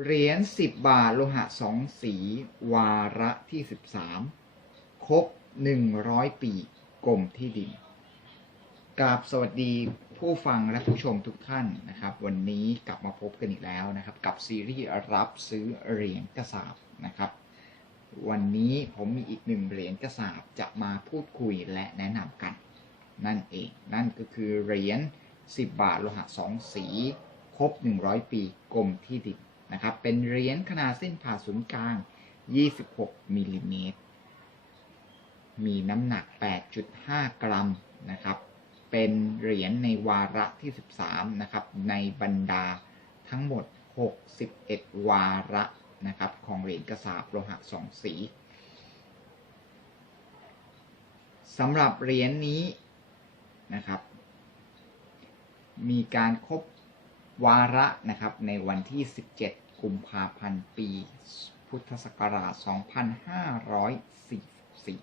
เหรียญ10บบาทโลหะสองสี วาระที่13ครบ100ปีกรมที่ดินกราบสวัสดีผู้ฟังและผู้ชมทุกท่านนะครับ วันนี้กลับมาพบกันอีกแล้วนะครับ กับซีรีส์รับซื้อเหรียญกระสาบนะครับ วันนี้ผมมีอีกหนึ่งเหรียญกระสาบจะมาพูดคุยและแนะนำกัน นั่นเองนั่นก็คือเหรียญ10 บาทโลหะสองสี ครบ 100 ปีกรมที่ดิน นะครับ เป็นเหรียญขนาดเส้นผ่าศูนย์กลาง 26มิลลิเมตร มีน้ำหนัก 8.5 กรัมนะครับ เป็นเหรียญในวาระที่ 13 นะครับ ในบรรดาทั้งหมด 61 วาระนะครับ ของเหรียญกระสาบโลหะสองสีสำหรับเหรียญนี้นะครับ มีการครบวาระนะครับในวันที่ 17 กุมภาพันธ์ ปี พุทธศักราช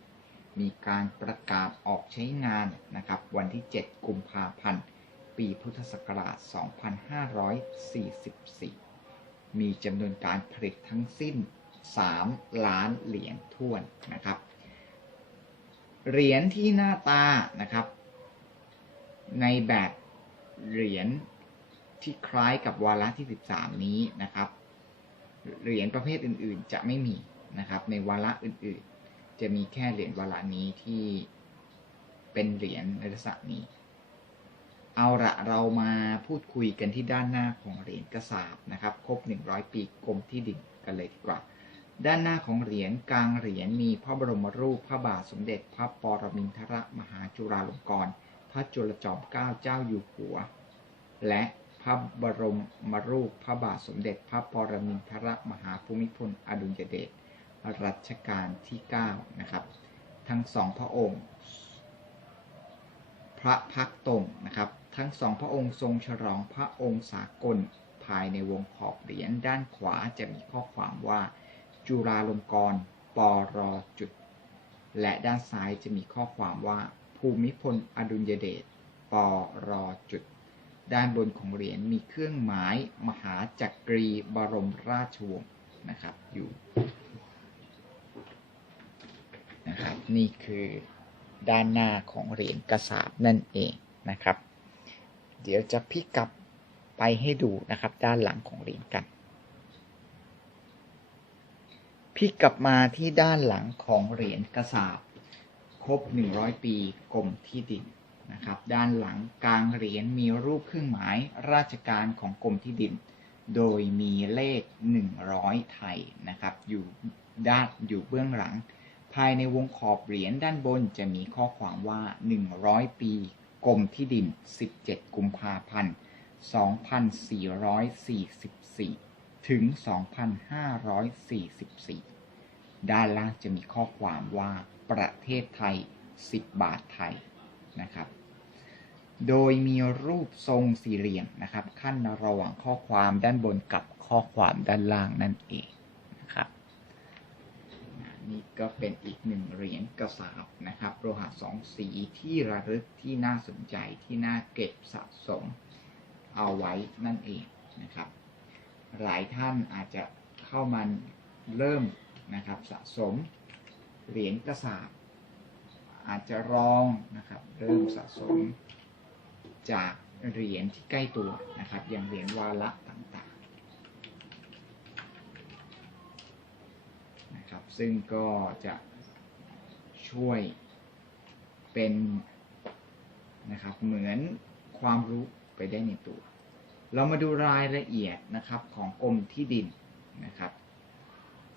2544 มีการประกาศออกใช้งานนะครับ วันที่ 7 กุมภาพันธ์ ปี พุทธศักราช 2544 มีจำนวนการผลิตทั้งสิ้น 3 ล้านเหรียญถ้วนนะครับ เหรียญที่หน้าตานะครับ ในแบบเหรียญที่คล้ายกับวาระที่ 13 นี้นะครับ เหรียญประเภทอื่น ๆ จะไม่มีนะครับ ในวาระอื่น ๆ จะมีแค่เหรียญวาระนี้ที่เป็นเหรียญในลักษณะนี้ เอาละเรามาพูดคุยกันที่ด้านหน้าของเหรียญกระสาบนะครับ ครบ 100 ปีกรมที่ดินกันเลยดีกว่า ด้านหน้าของเหรียญกลางเหรียญมีพระบรมรูปพระบาทสมเด็จ พระปรมินทรมหาจุฬาลงกรณ์พระจุลจอมเกล้าเจ้าอยู่หัว และ พระบรมมรูปพระบาทสมเด็จพระปรมินทรมหาภูมิพลอดุลยเดชรัชกาลที่9นะครับ ทั้งสองพระองค์ พระพักตรงนะครับ ทั้งสองพระองค์ทรงฉลองพระองค์สากลภายในวงขอบเหรียญด้านขวาจะมีข้อความว่า จุฬาลงกรณ์ปรจุด และด้านซ้ายจะมีข้อความว่า ภูมิพลอดุลยเดชปรจุด ด้านบนของเหรียญมีเครื่องหมายมหาจักรีบรมราชวงศ์นะครับอยู่นะครับนี่คือด้านหน้าของเหรียญกระสาบนั่นเองนะครับ เดี๋ยวจะพลิกกลับไปให้ดูนะครับด้านหลังของเหรียญกันพลิกกลับมาที่ด้านหลังของเหรียญกระสาบครบ 100 ปีกรมที่ดิน นะครับด้านหลังกลางเหรียญมีรูปเครื่องหมายราชการของกรมที่ดิน โดยมีเลข 100 ไทยนะครับอยู่ด้านอยู่เบื้องหลัง ภายในวงขอบเหรียญด้านบนจะมีข้อความว่า 100 ปีกรมที่ดิน 17 กุมภาพันธ์ 2444 ถึง 2544 ด้านล่างจะมีข้อความว่าประเทศไทย 10 บาทไทยนะครับ โดยมีรูปทรงสี่เหลี่ยมนะครับ ขั้นระหว่างข้อความด้านบนกับข้อความด้านล่างนั่นเองนะครับนี่ก็เป็นอีกหนึ่งเหรียญกระสาบนะครับโลหะสองสีที่ระลึกที่น่าสนใจที่น่าเก็บสะสมเอาไว้นั่นเองนะครับ หลายท่านอาจจะเข้ามาเริ่มนะครับสะสมเหรียญกระสาบอาจจะลองนะครับเริ่มสะสม จากเหรียญที่ใกล้ตัวนะครับ อย่างเหรียญวาระต่างๆนะครับ ซึ่งก็จะช่วยเป็นนะครับ เหมือนความรู้ไปได้ในตัว เรามาดูรายละเอียดนะครับของกรมที่ดินนะครับ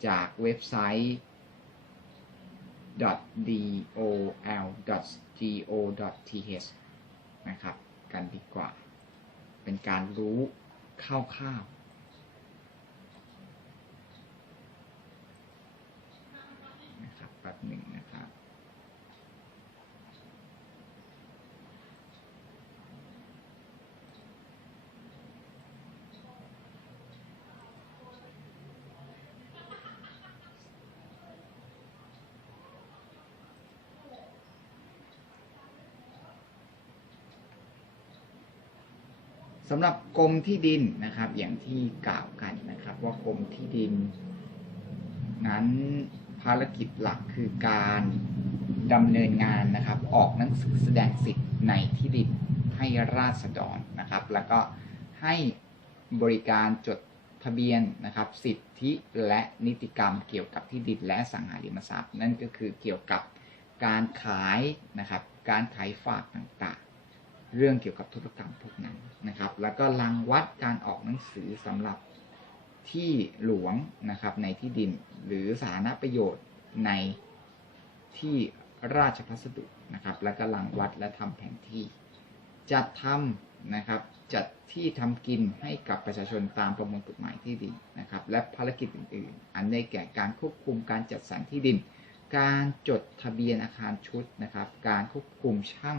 จากเว็บไซต์ dol.go.th นะครับ กันดีกว่า เป็นการรู้คร่าวๆนะครับแป๊บหนึ่งนะครับ สำหรับกรมที่ดินนะครับ อย่างที่กล่าวกันนะครับ ว่ากรมที่ดิน นั้นภารกิจหลักคือการดำเนินงานนะครับ ออกหนังสือแสดงสิทธิ์ในที่ดินให้ราษฎรนะครับ แล้วก็ให้บริการจดทะเบียนนะครับ สิทธิและนิติกรรมเกี่ยวกับที่ดินและสังหาริมทรัพย์ นั่นก็คือเกี่ยวกับการขายนะครับ การขายฝากต่างๆ เรื่องเกี่ยวกับธุรกรรมพวกนั้นนะครับ แล้วก็รังวัดการออกหนังสือสำหรับที่หลวงนะครับในที่ดินหรือสาธารณประโยชน์ในที่ราชพัสดุนะครับ และก็ลังวัดและทำแผนที่ จัดทำนะครับจัดที่ทำกินให้กับประชาชนตามประมวลกฎหมายที่ดินนะครับ และภารกิจอื่น ๆ อันได้แก่การควบคุมการจัดสรรที่ดิน การจดทะเบียนอาคารชุดนะครับ การควบคุมช่าง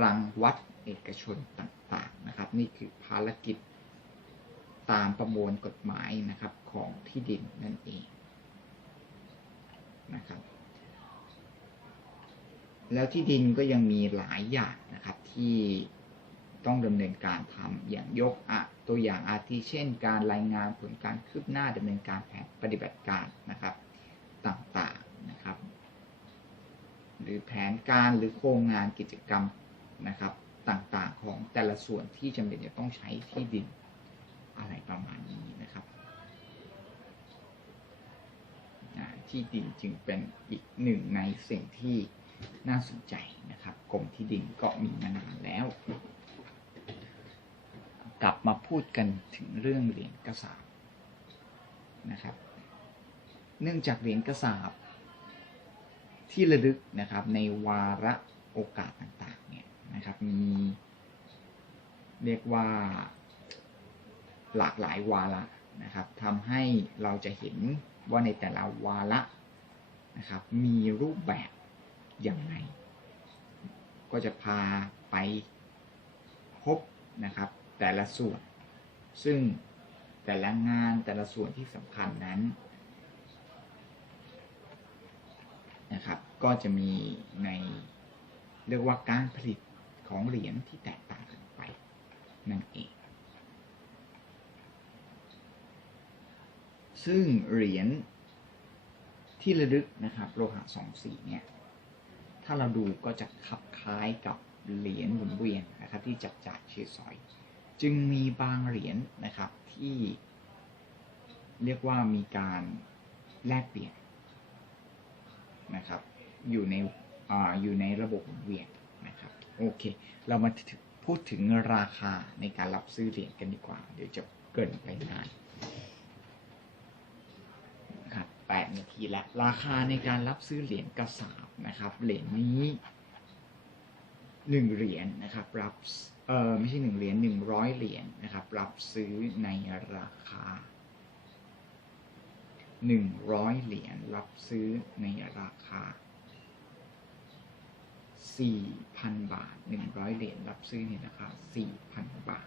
รังวัดเอกชนต่างๆนะครับ นี่คือภารกิจตามประมวลกฎหมายนะครับของที่ดินนั่นเองนะครับแล้วที่ดินก็ยังมีหลายอย่างนะครับที่ต้องดำเนินการทำอย่างยกอะตัวอย่างอาทิเช่น การรายงานผลการคืบหน้าดำเนินการแผนปฏิบัติการนะครับต่างๆนะครับ หรือแผนการหรือโครงงานกิจกรรม นะครับต่างๆของแต่ละส่วนที่จำเป็นจะต้องใช้ที่ดินอะไรประมาณนี้นะครับที่ดินจึงเป็นอีกหนึ่งในสิ่งที่น่าสนใจนะครับกรมที่ดินก็มีมานานแล้ว กลับมาพูดกันถึงเรื่องเหรียญกระสาบนะครับ เนื่องจากเหรียญกระสาบที่ระลึกนะครับในวาระโอกาสต่าง นะครับ มีเรียกว่าหลากหลายวาระนะครับทำให้เราจะเห็นว่าในแต่ละวาระนะครับ มีรูปแบบอย่างไร ก็จะพาไปพบนะครับ แต่ละส่วน ซึ่งแต่ละงานแต่ละส่วนที่สำคัญนั้นนะครับ ก็จะมีในเรียกว่าการผลิต ของเหรียญที่แตกต่างกันไปนั่นเอง ซึ่งเหรียญที่ระลึกนะครับโลหะสองสีเนี่ยถ้าเราดูก็จะคลับคล้ายกับเหรียญหมุนเวียนนะครับที่จับจ่ายใช้สอย จึงมีบางเหรียญนะครับที่เรียกว่ามีการแลกเปลี่ยนนะครับอยู่ในออยู่ในระบบหมุนเวียน โอเค เรามาพูดถึงราคาในการรับซื้อเหรียญกันดีกว่า เดี๋ยวจะเกินไปนานครับแปดนาทีแล้ว ราคาในการรับซื้อเหรียญกระสาบนะครับ เหรียญนี้หนึ่งเหรียญนะครับ รับ เออไม่ใช่หนึ่งเหรียญหนึ่งร้อยเหรียญนะครับ รับซื้อในราคาหนึ่งร้อยเหรียญ รับซื้อในราคา สี่พันบาทหนึ่งร้อยเหรียญรับซื้อในราคาสี่พันบาท